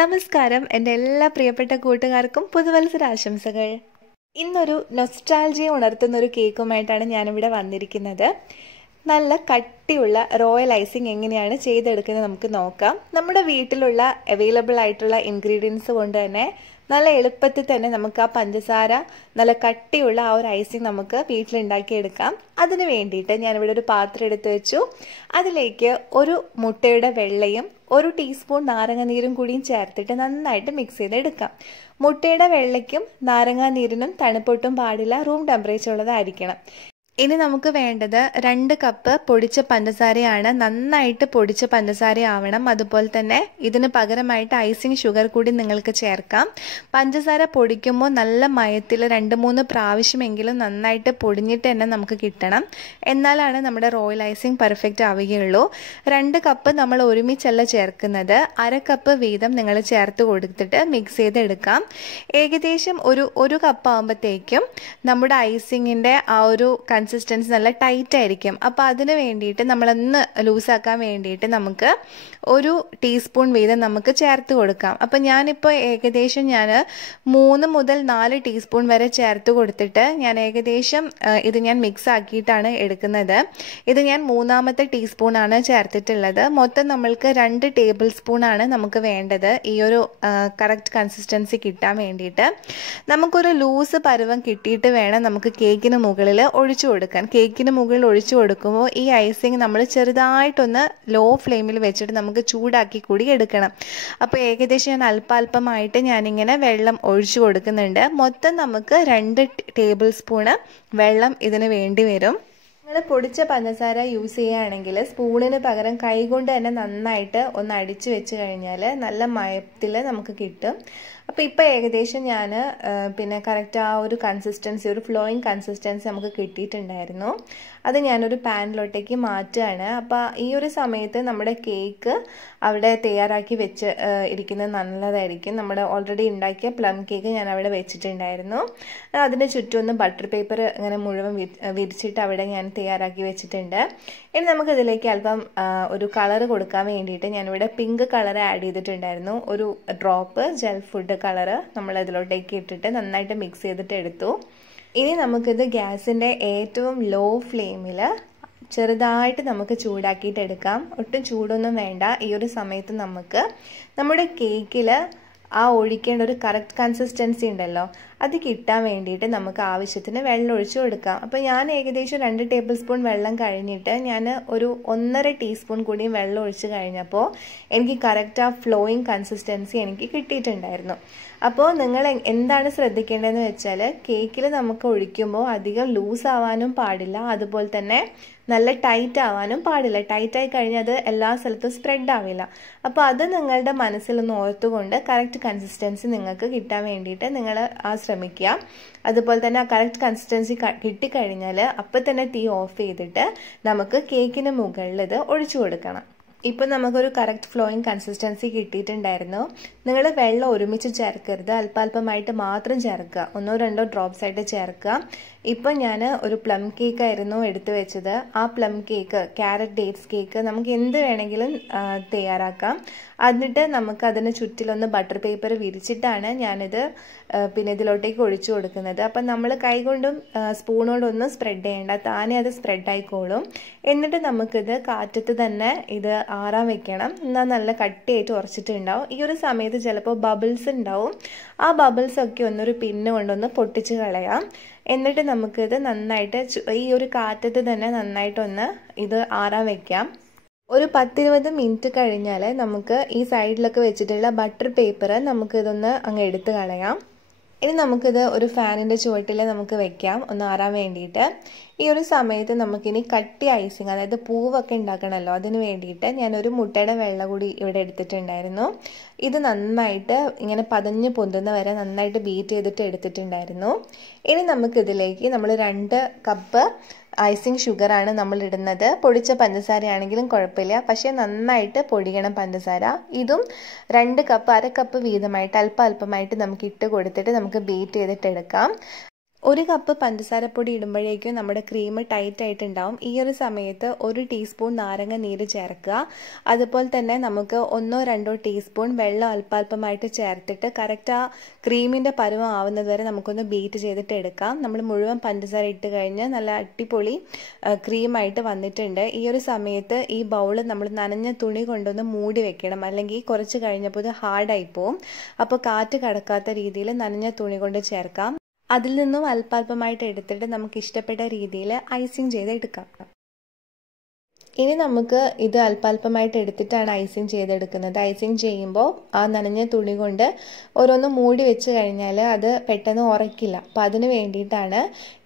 നമസ്കാരം എൻ്റെ എല്ലാ പ്രിയപ്പെട്ട കൂട്ടുകാർക്കും പുതുവത്സരാശംസകൾ. ഇന്നൊരു നൊസ്റ്റാൾജിയ ഉണർത്തുന്ന ഒരു കേക്കുമായിട്ടാണ് ഞാനിവിടെ വന്നിരിക്കുന്നത്. നല്ല കട്ടിയുള്ള റോയൽ ഐസിങ് എങ്ങനെയാണ് ചെയ്തെടുക്കുന്നത് നമുക്ക് നോക്കാം. നമ്മുടെ വീട്ടിലുള്ള അവൈലബിൾ ആയിട്ടുള്ള ഇൻഗ്രീഡിയൻസ് കൊണ്ട് തന്നെ നല്ല എളുപ്പത്തിൽ തന്നെ നമുക്ക് ആ പഞ്ചസാര നല്ല കട്ടിയുള്ള ആ ഒരു ഐസിങ് നമുക്ക് വീട്ടിലുണ്ടാക്കിയെടുക്കാം. അതിന് വേണ്ടിയിട്ട് ഞാനിവിടെ ഒരു പാത്രം എടുത്ത് വെച്ചു. അതിലേക്ക് ഒരു മുട്ടയുടെ വെള്ളയും 1 ടീസ്പൂൺ നാരങ്ങാനീരും കൂടിയും ചേർത്തിട്ട് നന്നായിട്ട് മിക്സ് ചെയ്തെടുക്കാം. മുട്ടയുടെ വെള്ളയ്ക്കും നാരങ്ങാനീരിനും തണുപ്പൊട്ടും പാടില്ല, റൂം ടെമ്പറേച്ചർ ഉള്ളതായിരിക്കണം. ഇനി നമുക്ക് വേണ്ടത് 2 കപ്പ് പൊടിച്ച പഞ്ചസാരയാണ്. നന്നായിട്ട് പൊടിച്ച പഞ്ചസാര ആവണം. അതുപോലെ തന്നെ ഇതിന് പകരമായിട്ട് ഐസിങ് ഷുഗർ കൂടി നിങ്ങൾക്ക് ചേർക്കാം. പഞ്ചസാര പൊടിക്കുമ്പോൾ നല്ല മയത്തിൽ 2-3 പ്രാവശ്യമെങ്കിലും നന്നായിട്ട് പൊടിഞ്ഞിട്ട് തന്നെ നമുക്ക് കിട്ടണം. എന്നാലാണ് നമ്മുടെ റോയൽ ഐസിങ് പെർഫെക്റ്റ് ആവുകയുള്ളൂ. 2 കപ്പ് നമ്മൾ ഒരുമിച്ചല്ല ചേർക്കുന്നത്, 1/2 കപ്പ് വീതം നിങ്ങൾ ചേർത്ത് കൊടുത്തിട്ട് മിക്സ് ചെയ്തെടുക്കാം. ഏകദേശം ഒരു കപ്പ് ആകുമ്പോഴത്തേക്കും നമ്മുടെ ഐസിങ്ങിൻ്റെ ആ ഒരു കൺസിസ്റ്റൻസി നല്ല ടൈറ്റ് ആയിരിക്കും. അപ്പോൾ അതിന് വേണ്ടിയിട്ട് നമ്മളൊന്ന് ലൂസാക്കാൻ വേണ്ടിയിട്ട് നമുക്ക് 1 ടീസ്പൂൺ വീതം നമുക്ക് ചേർത്ത് കൊടുക്കാം. അപ്പോൾ ഞാനിപ്പോൾ ഏകദേശം 3 മുതൽ 4 ടീസ്പൂൺ വരെ ചേർത്ത് കൊടുത്തിട്ട് ഞാൻ ഏകദേശം ഇത് ഞാൻ മിക്സ് ആക്കിയിട്ടാണ് എടുക്കുന്നത്. ഇത് ഞാൻ 3ാമത്തെ ടീസ്പൂണാണ് ചേർത്തിട്ടുള്ളത്. മൊത്തം നമ്മൾക്ക് 2 ടേബിൾ സ്പൂണാണ് നമുക്ക് വേണ്ടത് ഈ ഒരു കറക്റ്റ് കൺസിസ്റ്റൻസി കിട്ടാൻ വേണ്ടിയിട്ട്. നമുക്കൊരു ലൂസ് പരുവം കിട്ടിയിട്ട് വേണം നമുക്ക് കേക്കിന് മുകളിൽ ഒഴിച്ചു കൊടുക്കാൻ. കേക്കിന് മുകളിൽ ഒഴിച്ചു കൊടുക്കുമ്പോൾ ഈ ഐസിങ് നമ്മൾ ചെറുതായിട്ടൊന്ന് ലോ ഫ്ലെയിമിൽ വെച്ചിട്ട് നമുക്ക് ചൂടാക്കി കൂടി എടുക്കണം. അപ്പോൾ ഏകദേശം ഞാൻ അല്പാൽപമായിട്ട് ഞാനിങ്ങനെ വെള്ളം ഒഴിച്ചു കൊടുക്കുന്നുണ്ട്. മൊത്തം നമുക്ക് 2 ടേബിൾ സ്പൂണ് വെള്ളം ഇതിന് വേണ്ടി വരും. നിങ്ങൾ പൊടിച്ച പഞ്ചസാര യൂസ് ചെയ്യുകയാണെങ്കിൽ സ്പൂണിന് പകരം കൈകൊണ്ട് തന്നെ നന്നായിട്ട് ഒന്ന് അടിച്ചു വെച്ച് കഴിഞ്ഞാൽ നല്ല മയത്തിൽ നമുക്ക് കിട്ടും. അപ്പോൾ ഇപ്പോൾ ഏകദേശം ഞാൻ കറക്റ്റ് ആ ഒരു കൺസിസ്റ്റൻസി, ഒരു ഫ്ലോയിങ് കൺസിസ്റ്റൻസി നമുക്ക് കിട്ടിയിട്ടുണ്ടായിരുന്നു. അത് ഞാനൊരു പാനിലോട്ടേക്ക് മാറ്റുകയാണ്. അപ്പോൾ ഈ ഒരു സമയത്ത് നമ്മുടെ കേക്ക് അവിടെ തയ്യാറാക്കി വെച്ച് ഇരിക്കുന്നത് നല്ലതായിരിക്കും. നമ്മുടെ ഓൾറെഡി ഉണ്ടാക്കിയ പ്ലം കേക്ക് ഞാൻ അവിടെ വെച്ചിട്ടുണ്ടായിരുന്നു. അതിന് ചുറ്റും ഒന്ന് ബട്ടർ പേപ്പർ ഇങ്ങനെ മുഴുവൻ വിരിച്ചിട്ട് അവിടെ ഞാൻ തയ്യാറാക്കി വെച്ചിട്ടുണ്ട്. ഇനി നമുക്കിതിലേക്ക് അല്പം ഒരു കളർ കൊടുക്കാൻ വേണ്ടിയിട്ട് ഞാനിവിടെ പിങ്ക് കളർ ആഡ് ചെയ്തിട്ടുണ്ടായിരുന്നു. ഒരു ഡ്രോപ്പ് ജെൽ ഫുഡ് കളറ് നമ്മൾ ഇതിലോട്ടേക്ക് ഇട്ടിട്ട് നന്നായിട്ട് മിക്സ് ചെയ്തിട്ട് എടുത്തു. ഇനി നമുക്കിത് ഗ്യാസിൻ്റെ ഏറ്റവും ലോ ഫ്ലെയിമിൽ ചെറുതായിട്ട് നമുക്ക് ചൂടാക്കിയിട്ട് എടുക്കാം. ഒട്ടും ചൂടൊന്നും വേണ്ട. ഈ ഒരു സമയത്ത് നമുക്ക് നമ്മുടെ കേക്കിൽ ആ ഒഴിക്കേണ്ട ഒരു കറക്റ്റ് കൺസിസ്റ്റൻസി ഉണ്ടല്ലോ, അത് കിട്ടാൻ വേണ്ടിയിട്ട് നമുക്ക് ആവശ്യത്തിന് വെള്ളം ഒഴിച്ചു കൊടുക്കാം. അപ്പോൾ ഞാൻ ഏകദേശം 2 ടേബിൾ സ്പൂൺ വെള്ളം കഴിഞ്ഞിട്ട് ഞാൻ ഒരു 1.5 ടീസ്പൂൺ കൂടിയും വെള്ളം ഒഴിച്ച് കഴിഞ്ഞപ്പോൾ എനിക്ക് കറക്റ്റ് ആ ഫ്ലോയിങ് കൺസിസ്റ്റൻസി എനിക്ക് കിട്ടിയിട്ടുണ്ടായിരുന്നു. അപ്പോൾ നിങ്ങൾ എന്താണ് ശ്രദ്ധിക്കേണ്ടതെന്ന് വെച്ചാൽ കേക്കിൽ നമുക്ക് ഒഴിക്കുമ്പോൾ അധികം ലൂസ് ആവാനും പാടില്ല, അതുപോലെ തന്നെ നല്ല ടൈറ്റ് ആവാനും പാടില്ല. ടൈറ്റായി കഴിഞ്ഞാൽ അത് എല്ലാ സ്ഥലത്തും സ്പ്രെഡ് ആവില്ല. അപ്പോൾ അത് നിങ്ങളുടെ മനസ്സിലൊന്ന് ഓർത്തുകൊണ്ട് കറക്റ്റ് കൺസിസ്റ്റൻസി നിങ്ങൾക്ക് കിട്ടാൻ വേണ്ടിയിട്ട് നിങ്ങൾ ശ്രമിക്കുക. അതുപോലെ തന്നെ ആ കറക്റ്റ് കൺസിസ്റ്റൻസി കിട്ടിക്കഴിഞ്ഞാൽ അപ്പം തന്നെ തീ ഓഫ് ചെയ്തിട്ട് നമുക്ക് കേക്കിന് മുകളിൽ ഇത് ഒഴിച്ചു കൊടുക്കണം. ഇപ്പം നമുക്കൊരു കറക്റ്റ് ഫ്ലോയിങ് കൺസിസ്റ്റൻസി കിട്ടിയിട്ടുണ്ടായിരുന്നു. നിങ്ങൾ വെള്ളം ഒരുമിച്ച് ചേർക്കരുത്, അല്പാൽപമായിട്ട് മാത്രം ചേർക്കുക. 1-2 ഡ്രോപ്സ് ആയിട്ട് ചേർക്കുക. ഇപ്പം ഞാൻ ഒരു പ്ലം കേക്ക് ആയിരുന്നു എടുത്തു വെച്ചത്. ആ plum cake, carrot dates cake, നമുക്ക് എന്ത് വേണമെങ്കിലും തയ്യാറാക്കാം. എന്നിട്ട് നമുക്ക് അതിന് ചുറ്റിലൊന്ന് ബട്ടർ പേപ്പർ വിരിച്ചിട്ടാണ് ഞാനിത് ഇതിലോട്ടേക്ക് ഒഴിച്ചു കൊടുക്കുന്നത്. അപ്പം നമ്മൾ കൈകൊണ്ടും സ്പൂണോടൊന്നും സ്പ്രെഡ് ചെയ്യേണ്ട, താനെ അത് സ്പ്രെഡ് ആയിക്കോളും. എന്നിട്ട് നമുക്കിത് കാറ്റത്ത് തന്നെ ഇത് ആറാൻ വെക്കണം. എന്നാൽ നല്ല കട്ടിയായിട്ട് ഉറച്ചിട്ടുണ്ടാവും. ഈ ഒരു സമയത്ത് ചിലപ്പോൾ ബബിൾസ് ഉണ്ടാവും. ആ ബബിൾസ് ഒക്കെ ഒന്നൊരു പിന്ന് കൊണ്ടൊന്ന് പൊട്ടിച്ച് കളയാം. എന്നിട്ട് നമുക്കിത് നന്നായിട്ട് ഈ ഒരു കാറ്റത്ത് തന്നെ നന്നായിട്ടൊന്ന് ഇത് ആറാൻ വെക്കാം. ഒരു 10-20 മിനിറ്റ് കഴിഞ്ഞാൽ നമുക്ക് ഈ സൈഡിലൊക്കെ വെച്ചിട്ടുള്ള ബട്ടർ പേപ്പർ നമുക്കിതൊന്ന് അങ്ങ് എടുത്ത് കളയാം. ഇനി നമുക്കിത് ഒരു ഫാനിൻ്റെ ചുവട്ടിൽ നമുക്ക് വെക്കാം ഒന്ന് ആറാൻ വേണ്ടിയിട്ട്. ഈ ഒരു സമയത്ത് നമുക്കിനി കട്ടി ഐസിങ്, അതായത് പൂവൊക്കെ ഉണ്ടാക്കണമല്ലോ, അതിന് വേണ്ടിയിട്ട് ഞാനൊരു മുട്ടയുടെ വെള്ള കൂടി ഇവിടെ എടുത്തിട്ടുണ്ടായിരുന്നു. ഇത് നന്നായിട്ട് ഇങ്ങനെ പതഞ്ഞ് പൊന്തുന്ന വരെ നന്നായിട്ട് ബീറ്റ് ചെയ്തിട്ട് എടുത്തിട്ടുണ്ടായിരുന്നു. ഇനി നമുക്കിതിലേക്ക് നമ്മൾ 2 കപ്പ് ഐസിങ് ഷുഗറാണ് നമ്മൾ ഇടുന്നത്. പൊടിച്ച പഞ്ചസാരയാണെങ്കിലും കുഴപ്പമില്ല, പക്ഷേ നന്നായിട്ട് പൊടിയണം പഞ്ചസാര. ഇതും 2 കപ്പ് 1/2 കപ്പ് വീതമായിട്ട് അല്പമായിട്ട് നമുക്ക് ഇട്ട് കൊടുത്തിട്ട് നമുക്ക് ബീറ്റ് ചെയ്തിട്ട് എടുക്കാം. 1 കപ്പ് പഞ്ചസാരപ്പൊടി ഇടുമ്പോഴേക്കും നമ്മുടെ ക്രീം ടൈറ്റ് ആയിട്ടുണ്ടാവും. ഈ ഒരു സമയത്ത് 1 ടീസ്പൂൺ നാരങ്ങ നീര് ചേർക്കുക. അതുപോലെ തന്നെ നമുക്ക് 1-2 ടീസ്പൂൺ വെള്ളം അല്പാൽപമായിട്ട് ചേർത്തിട്ട് കറക്റ്റ് ആ ക്രീമിൻ്റെ പരുവം ആവുന്നത് വരെ നമുക്കൊന്ന് ബീറ്റ് ചെയ്തിട്ട് എടുക്കാം. നമ്മൾ മുഴുവൻ പഞ്ചസാര ഇട്ട് കഴിഞ്ഞ് നല്ല അടിപൊളി ക്രീമായിട്ട് വന്നിട്ടുണ്ട്. ഈ ഒരു സമയത്ത് ഈ ബൗൾ നമ്മൾ നനഞ്ഞ തുണി കൊണ്ടൊന്ന് മൂടി വെക്കണം, അല്ലെങ്കിൽ കുറച്ച് കഴിഞ്ഞപ്പോൾ ഇത് ഹാർഡായി പോവും. അപ്പോൾ കാറ്റ് കടക്കാത്ത രീതിയിൽ നനഞ്ഞ തുണി കൊണ്ട് ചേർക്കാം. അതിൽ നിന്നും അല്പാൽപമായിട്ട് എടുത്തിട്ട് നമുക്ക് ഇഷ്ടപ്പെട്ട രീതിയിൽ ഐസിങ് ചെയ്തെടുക്കാം. ഇനി നമുക്ക് ഇത് അല്പാൽപമായിട്ട് എടുത്തിട്ടാണ് ഐസിങ് ചെയ്തെടുക്കുന്നത്. ഐസിങ് ചെയ്യുമ്പോൾ ആ നനഞ്ഞ തുണി കൊണ്ട് ഓരോന്ന് മൂടി വെച്ച് കഴിഞ്ഞാൽ അത് പെട്ടെന്ന് ഉറക്കില്ല. അപ്പോൾ അതിന് വേണ്ടിയിട്ടാണ്.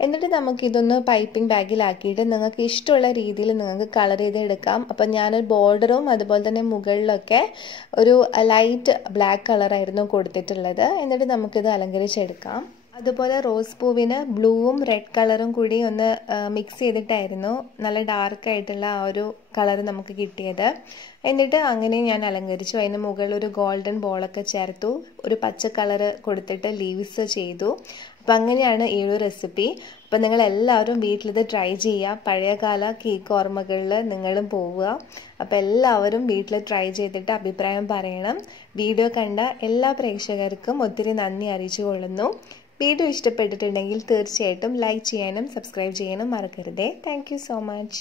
എന്നിട്ട് നമുക്കിതൊന്ന് പൈപ്പിംഗ് ബാഗിലാക്കിയിട്ട് നിങ്ങൾക്ക് ഇഷ്ടമുള്ള രീതിയിൽ നിങ്ങൾക്ക് കളർ ചെയ്തെടുക്കാം. അപ്പം ഞാനൊരു ബോർഡറും അതുപോലെ തന്നെ മുകളിലൊക്കെ ഒരു ലൈറ്റ് ബ്ലാക്ക് കളറായിരുന്നു കൊടുത്തിട്ടുള്ളത്. എന്നിട്ട് നമുക്കിത് അലങ്കരിച്ചെടുക്കാം. അതുപോലെ റോസ് പൂവിന് ബ്ലൂവും റെഡ് കളറും കൂടി ഒന്ന് മിക്സ് ചെയ്തിട്ടായിരുന്നു നല്ല ഡാർക്കായിട്ടുള്ള ആ ഒരു കളർ നമുക്ക് കിട്ടിയത്. എന്നിട്ട് അങ്ങനെ ഞാൻ അലങ്കരിച്ചു. അതിന് മുകളിൽ ഒരു ഗോൾഡൻ ബോളൊക്കെ ചേർത്തു, ഒരു പച്ച കളർ കൊടുത്തിട്ട് ലീവ്സ് ചെയ്തു. അപ്പം അങ്ങനെയാണ് ഈ ഒരു റെസിപ്പി. അപ്പം നിങ്ങൾ എല്ലാവരും വീട്ടിലിത് ട്രൈ ചെയ്യുക. പഴയകാല കേക്ക് ഓർമ്മകളിൽ നിങ്ങളും പോവുക. അപ്പം എല്ലാവരും വീട്ടിൽ ട്രൈ ചെയ്തിട്ട് അഭിപ്രായം പറയണം. വീഡിയോ കണ്ട എല്ലാ പ്രേക്ഷകർക്കും ഒത്തിരി നന്ദി അറിയിച്ചു കൊള്ളുന്നു. വീഡിയോ ഇഷ്ടപ്പെട്ടിട്ടുണ്ടെങ്കിൽ തീർച്ചയായിട്ടും ലൈക്ക് ചെയ്യാനും സബ്സ്ക്രൈബ് ചെയ്യാനും മറക്കരുതേ. Thank you so much.